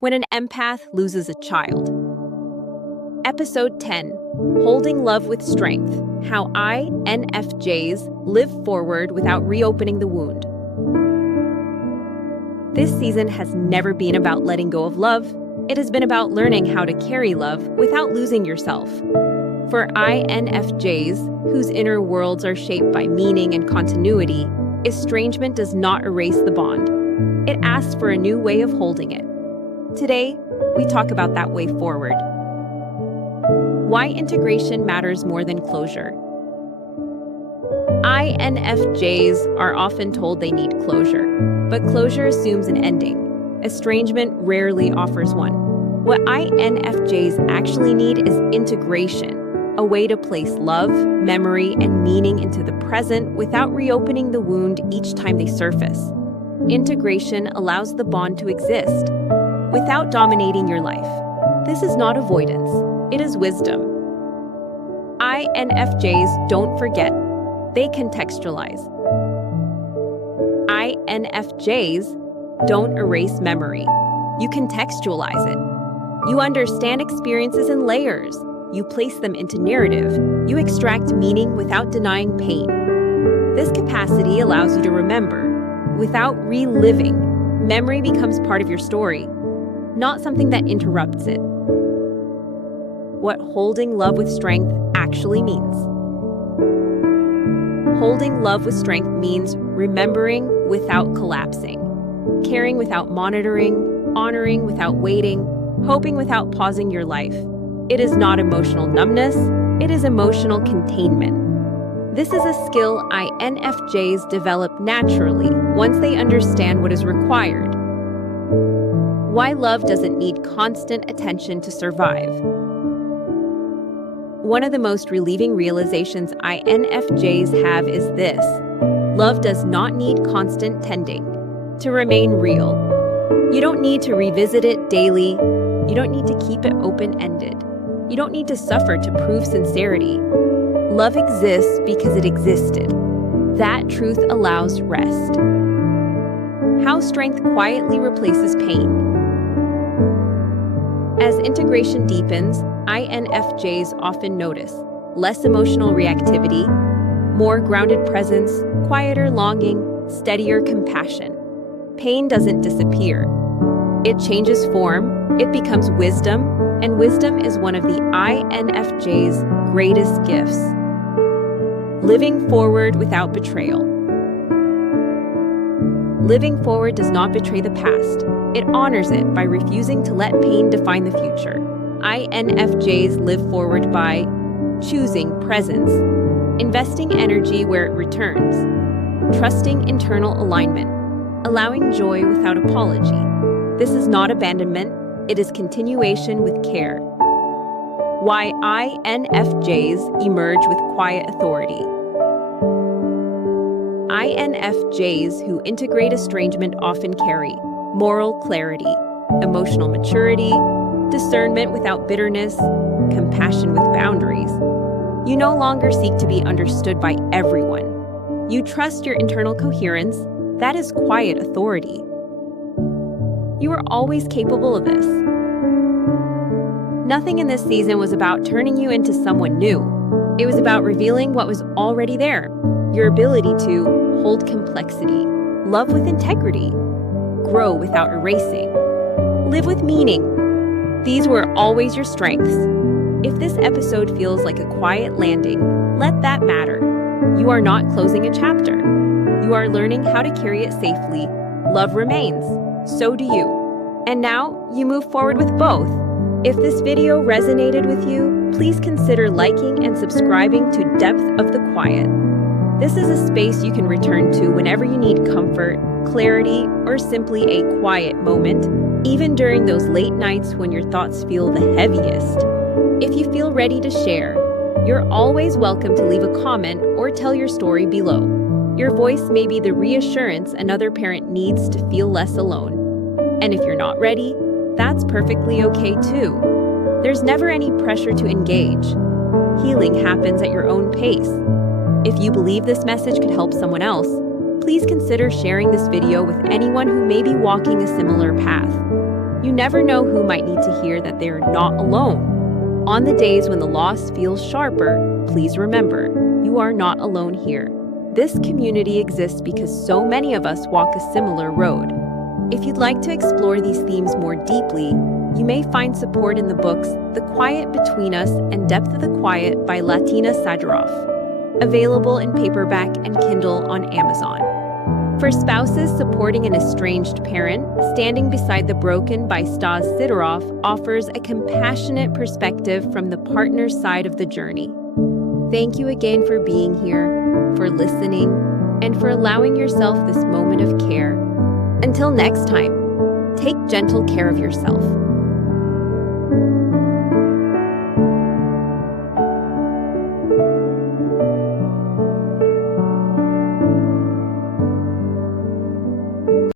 When an empath loses a child. Episode 10, Holding Love with Strength, How INFJs Live Forward Without Reopening the Wound. This season has never been about letting go of love. It has been about learning how to carry love without losing yourself. For INFJs, whose inner worlds are shaped by meaning and continuity, estrangement does not erase the bond. It asks for a new way of holding it. Today, we talk about that way forward. Why integration matters more than closure. INFJs are often told they need closure, but closure assumes an ending. Estrangement rarely offers one. What INFJs actually need is integration, a way to place love, memory, and meaning into the present without reopening the wound each time they surface. Integration allows the bond to exist without dominating your life. This is not avoidance, it is wisdom. INFJs don't forget, they contextualize. INFJs don't erase memory, you contextualize it. You understand experiences in layers, you place them into narrative, you extract meaning without denying pain. This capacity allows you to remember without reliving. Memory becomes part of your story, not something that interrupts it. What holding love with strength actually means. Holding love with strength means remembering without collapsing, caring without monitoring, honoring without waiting, hoping without pausing your life. It is not emotional numbness, it is emotional containment. This is a skill INFJs develop naturally once they understand what is required. Why love doesn't need constant attention to survive. One of the most relieving realizations INFJs have is this: love does not need constant tending to remain real. You don't need to revisit it daily. You don't need to keep it open-ended. You don't need to suffer to prove sincerity. Love exists because it existed. That truth allows rest. How strength quietly replaces pain. As integration deepens, INFJs often notice less emotional reactivity, more grounded presence, quieter longing, steadier compassion. Pain doesn't disappear. It changes form, it becomes wisdom, and wisdom is one of the INFJ's greatest gifts. Living forward without betrayal. Living forward does not betray the past. It honors it by refusing to let pain define the future. INFJs live forward by choosing presence, investing energy where it returns, trusting internal alignment, allowing joy without apology. This is not abandonment, it is continuation with care. Why INFJs emerge with quiet authority. INFJs who integrate estrangement often carry moral clarity, emotional maturity, discernment without bitterness, compassion with boundaries. You no longer seek to be understood by everyone. You trust your internal coherence. That is quiet authority. You are always capable of this. Nothing in this season was about turning you into someone new. It was about revealing what was already there. Your ability to hold complexity, love with integrity, grow without erasing, live with meaning. These were always your strengths. If this episode feels like a quiet landing, let that matter. You are not closing a chapter. You are learning how to carry it safely. Love remains. So do you. And now you move forward with both. If this video resonated with you, please consider liking and subscribing to Depth of the Quiet. This is a space you can return to whenever you need comfort, clarity, or simply a quiet moment, even during those late nights when your thoughts feel the heaviest. If you feel ready to share, you're always welcome to leave a comment or tell your story below. Your voice may be the reassurance another parent needs to feel less alone. And if you're not ready, that's perfectly okay too. There's never any pressure to engage. Healing happens at your own pace. If you believe this message could help someone else, please consider sharing this video with anyone who may be walking a similar path. You never know who might need to hear that they're not alone. On the days when the loss feels sharper, please remember, you are not alone here. This community exists because so many of us walk a similar road. If you'd like to explore these themes more deeply, you may find support in the books The Quiet Between Us and Depth of the Quiet by Latina Sajarov, available in paperback and Kindle on Amazon. For spouses supporting an estranged parent, Standing Beside the Broken by Stas Sidorov offers a compassionate perspective from the partner's side of the journey. Thank you again for being here, for listening, and for allowing yourself this moment of care. Until next time, take gentle care of yourself.